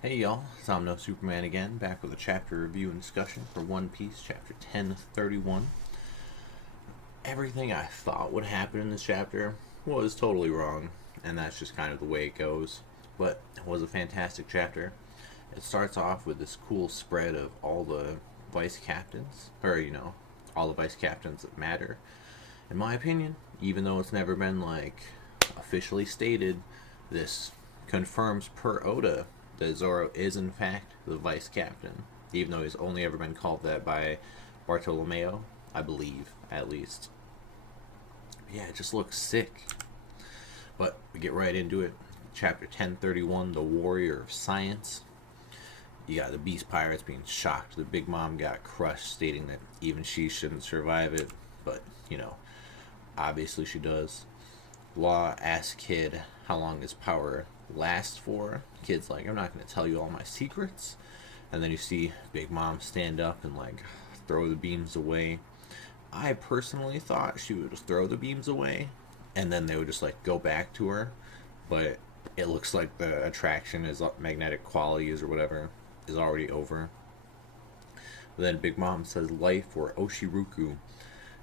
Hey y'all, it's No Superman again, back with a chapter review and discussion for One Piece, chapter 1031. Everything I thought would happen in this chapter was totally wrong, and that's just kind of the way it goes. But it was a fantastic chapter. It starts off with this cool spread of all the vice captains, all the vice captains that matter. In my opinion, even though it's never been officially stated, this confirms per Oda that Zoro is in fact the vice captain, even though he's only ever been called that by Bartolomeo, I believe, at least. Yeah, it just looks sick. But we get right into it. Chapter 1031, The Warrior of Science. You got the Beast Pirates being shocked the Big Mom got crushed, stating that even she shouldn't survive it. But, obviously she does. Law asks Kid how long his power lasts for. Kid's like, I'm not going to tell you all my secrets. And then you see Big Mom stand up and throw the beams away. I personally thought she would just throw the beams away and then they would just go back to her. But it looks like the attraction, is magnetic qualities or whatever, is already over. Then Big Mom says life or Oshiruku.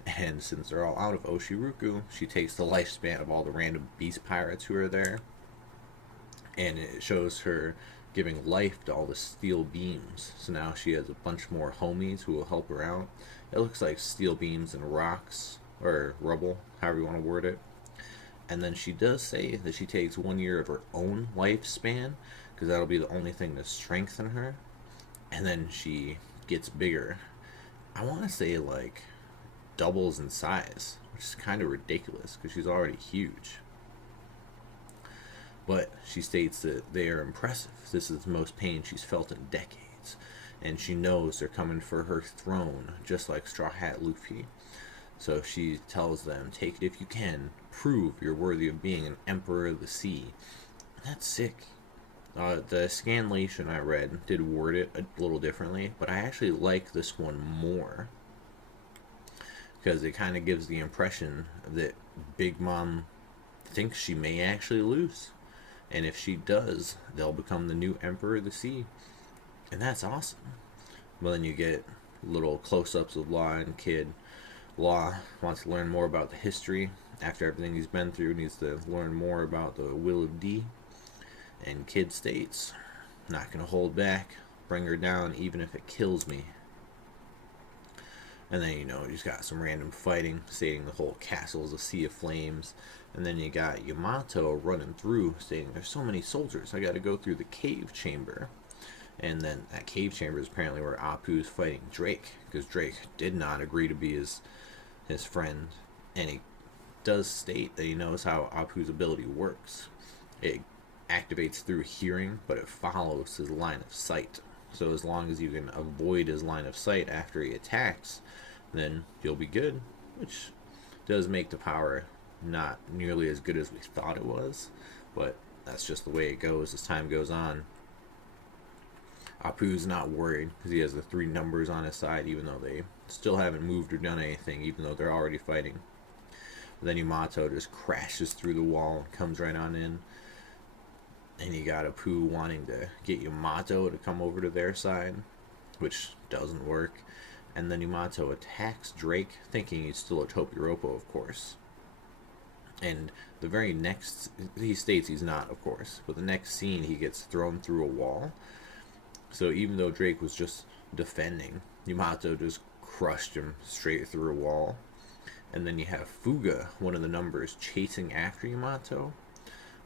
And since they're all out of Oshiruku, she takes the lifespan of all the random beast pirates who are there. And it shows her giving life to all the steel beams. So now she has a bunch more homies who will help her out. It looks like steel beams and rocks, or rubble, however you want to word it. And then she does say that she takes 1 year of her own lifespan, because that'll be the only thing to strengthen her. And then she gets bigger. I want to say doubles in size, which is kind of ridiculous because she's already huge. But she states that they are impressive. This is the most pain she's felt in decades. And she knows they're coming for her throne, just like Straw Hat Luffy. So she tells them, take it if you can. Prove you're worthy of being an Emperor of the Sea. That's sick. The scanlation I read did word it a little differently, but I actually like this one more. Because it kind of gives the impression that Big Mom thinks she may actually lose. And if she does, they'll become the new Emperor of the Sea. And that's awesome. Well, then you get little close-ups of Law and Kid. Law wants to learn more about the history. After everything he's been through, needs to learn more about the will of D. And Kid states, not going to hold back. Bring her down even if it kills me. And then, you just got some random fighting, stating the whole castle is a sea of flames. And then you got Yamato running through, stating there's so many soldiers, I gotta go through the cave chamber. And then that cave chamber is apparently where Apu's fighting Drake, because Drake did not agree to be his friend. And he does state that he knows how Apu's ability works. It activates through hearing, but it follows his line of sight. So as long as you can avoid his line of sight after he attacks, then you'll be good, which does make the power not nearly as good as we thought it was, but that's just the way it goes as time goes on. Apu's not worried because he has the 3 numbers on his side, even though they still haven't moved or done anything, even though they're already fighting. But then Yamato just crashes through the wall and comes right on in. And you got Apu wanting to get Yamato to come over to their side, which doesn't work. And then Yamato attacks Drake, thinking he's still a Topiropo, of course. And the very next, he states he's not, of course, but the next scene he gets thrown through a wall. So even though Drake was just defending, Yamato just crushed him straight through a wall. And then you have Fuga, one of the numbers, chasing after Yamato.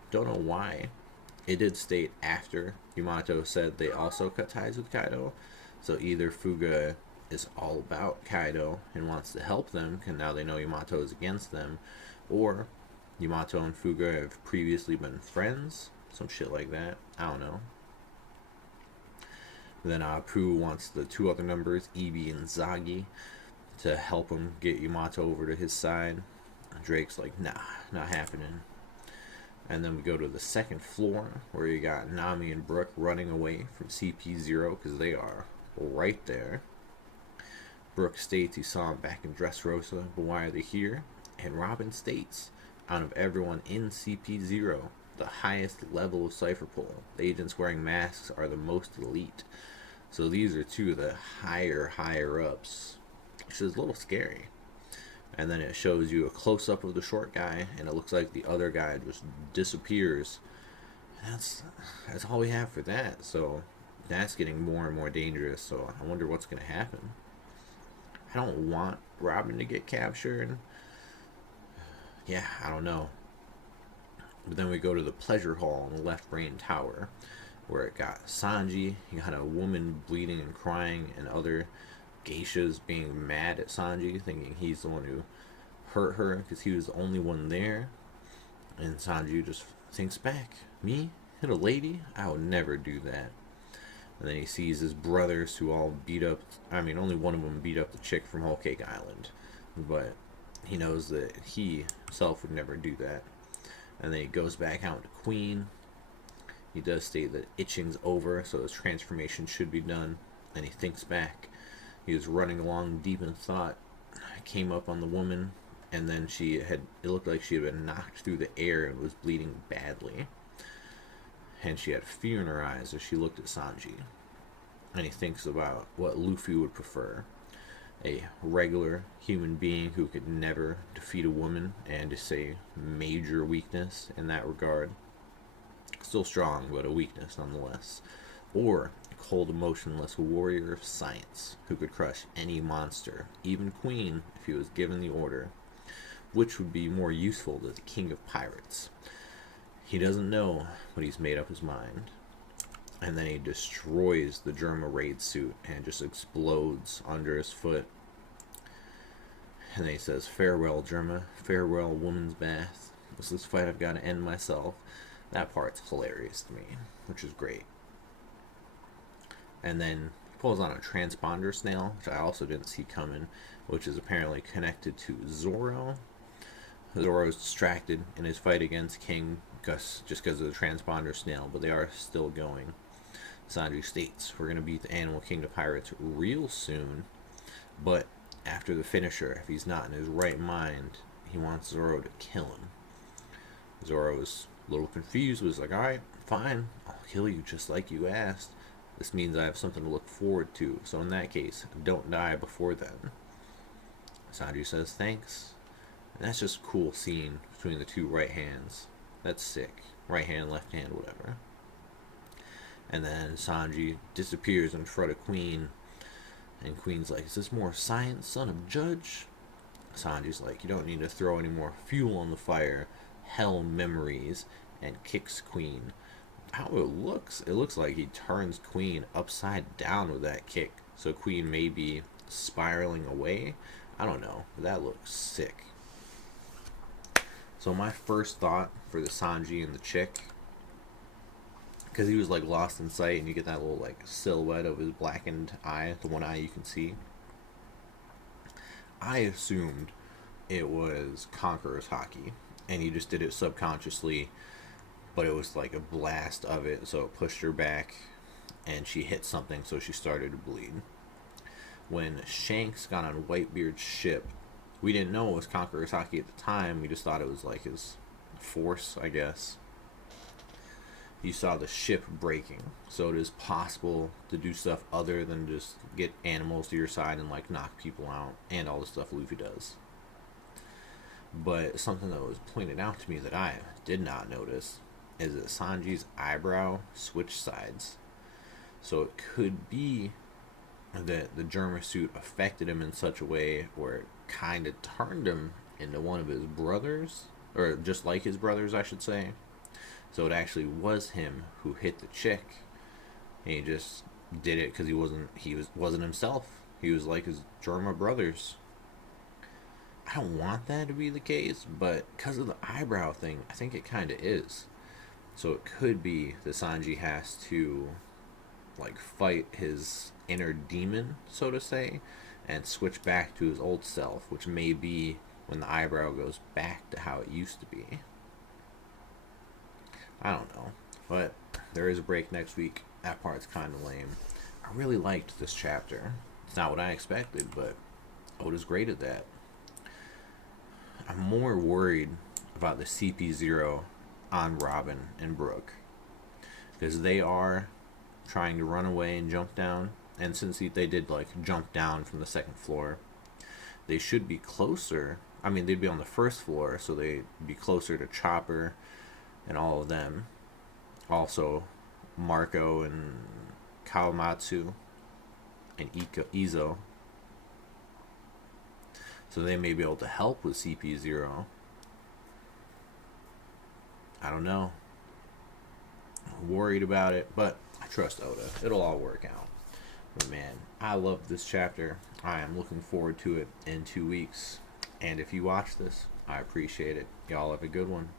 Don't know why. It did state after Yamato said they also cut ties with Kaido. So either Fuga is all about Kaido and wants to help them, and now they know Yamato is against them, or Yamato and Fuga have previously been friends, some shit like that. I don't know. Then Apu wants the 2 other numbers, Ibi and Zagi, to help him get Yamato over to his side. Drake's like, nah, not happening. And then we go to the second floor where you got Nami and Brook running away from CP0 because they are right there. Brook states he saw him back in Dressrosa, but why are they here? And Robin states, out of everyone in CP0, the highest level of Cypher Pole. The agents wearing masks are the most elite. So these are two of the higher ups, which is a little scary. And then it shows you a close-up of the short guy, and it looks like the other guy just disappears. And that's all we have for that. So that's getting more and more dangerous. So I wonder what's going to happen. I don't want Robin to get captured. Yeah, I don't know. But then we go to the pleasure hall in the left brain tower, where it got Sanji. You got a woman bleeding and crying, and other geishas being mad at Sanji, thinking he's the one who hurt her because he was the only one there. And Sanji just thinks back, me hit a lady? I would never do that. And then he sees his brothers who all beat up, only one of them beat up the chick from Whole Cake Island, but he knows that he himself would never do that. And then he goes back out to Queen. He does state that itching's over, so his transformation should be done. And he thinks back. He was running along deep in thought, came up on the woman, and then it looked like she had been knocked through the air and was bleeding badly. And she had fear in her eyes as she looked at Sanji. And he thinks about what Luffy would prefer. A regular human being who could never defeat a woman, and is a major weakness in that regard. Still strong, but a weakness nonetheless. Or a cold, emotionless warrior of science who could crush any monster, even Queen, if he was given the order. Which would be more useful to the king of pirates? He doesn't know, but he's made up his mind. And then he destroys the Germa raid suit and just explodes under his foot. And then he says, farewell, Germa. Farewell, woman's bath. This fight I've got to end myself. That part's hilarious to me, which is great. And then he pulls on a transponder snail, which I also didn't see coming, which is apparently connected to Zoro. Zoro's distracted in his fight against King Gus just because of the transponder snail, but they are still going. Sanji states, we're going to beat the Animal Kingdom pirates real soon, but after the finisher, if he's not in his right mind, he wants Zoro to kill him. Zoro was a little confused, was like, alright, fine, I'll kill you just like you asked. This means I have something to look forward to, so in that case, don't die before then. Sanji says thanks. And that's just a cool scene between the two right hands. That's sick. Right hand, left hand, whatever. And then Sanji disappears in front of Queen. And Queen's like, is this more science, son of Judge? Sanji's like, you don't need to throw any more fuel on the fire. Hell memories. And kicks Queen. How it looks like he turns Queen upside down with that kick. So Queen may be spiraling away. I don't know. But that looks sick. So my first thought for the Sanji and the chick, because he was like lost in sight and you get that little like silhouette of his blackened eye, the one eye you can see, I assumed it was Conqueror's Haki and he just did it subconsciously, but it was like a blast of it, so it pushed her back and she hit something, so she started to bleed. When Shanks got on Whitebeard's ship, we didn't know it was Conqueror's Haki at the time. We just thought it was like his force, I guess. You saw the ship breaking, so it is possible to do stuff other than just get animals to your side and like knock people out and all the stuff Luffy does. But something that was pointed out to me that I did not notice is that Sanji's eyebrow switched sides. So it could be that the Germa suit affected him in such a way where it kind of turned him into one of his brothers, or just like his brothers, I should say. So it actually was him who hit the chick, and he just did it because he wasn't himself. He was like his Germa brothers. I don't want that to be the case, but because of the eyebrow thing, I think it kind of is. So it could be that Sanji has to like fight his inner demon, so to say, and switch back to his old self, which may be when the eyebrow goes back to how it used to be. I don't know, but there is a break next week. That part's kind of lame. I really liked this chapter. It's not what I expected, but Oda's great at that. I'm more worried about the CP0 on Robin and Brooke, because they are trying to run away and jump down. And since they did like jump down from the second floor, they should be closer. I mean, they'd be on the first floor, so they'd be closer to Chopper and all of them. Also, Marco and Kawamatsu and Izo. So they may be able to help with CP0. I don't know. I'm worried about it, but I trust Oda. It'll all work out. But man, I love this chapter. I am looking forward to it in 2 weeks. And if you watch this, I appreciate it. Y'all have a good one.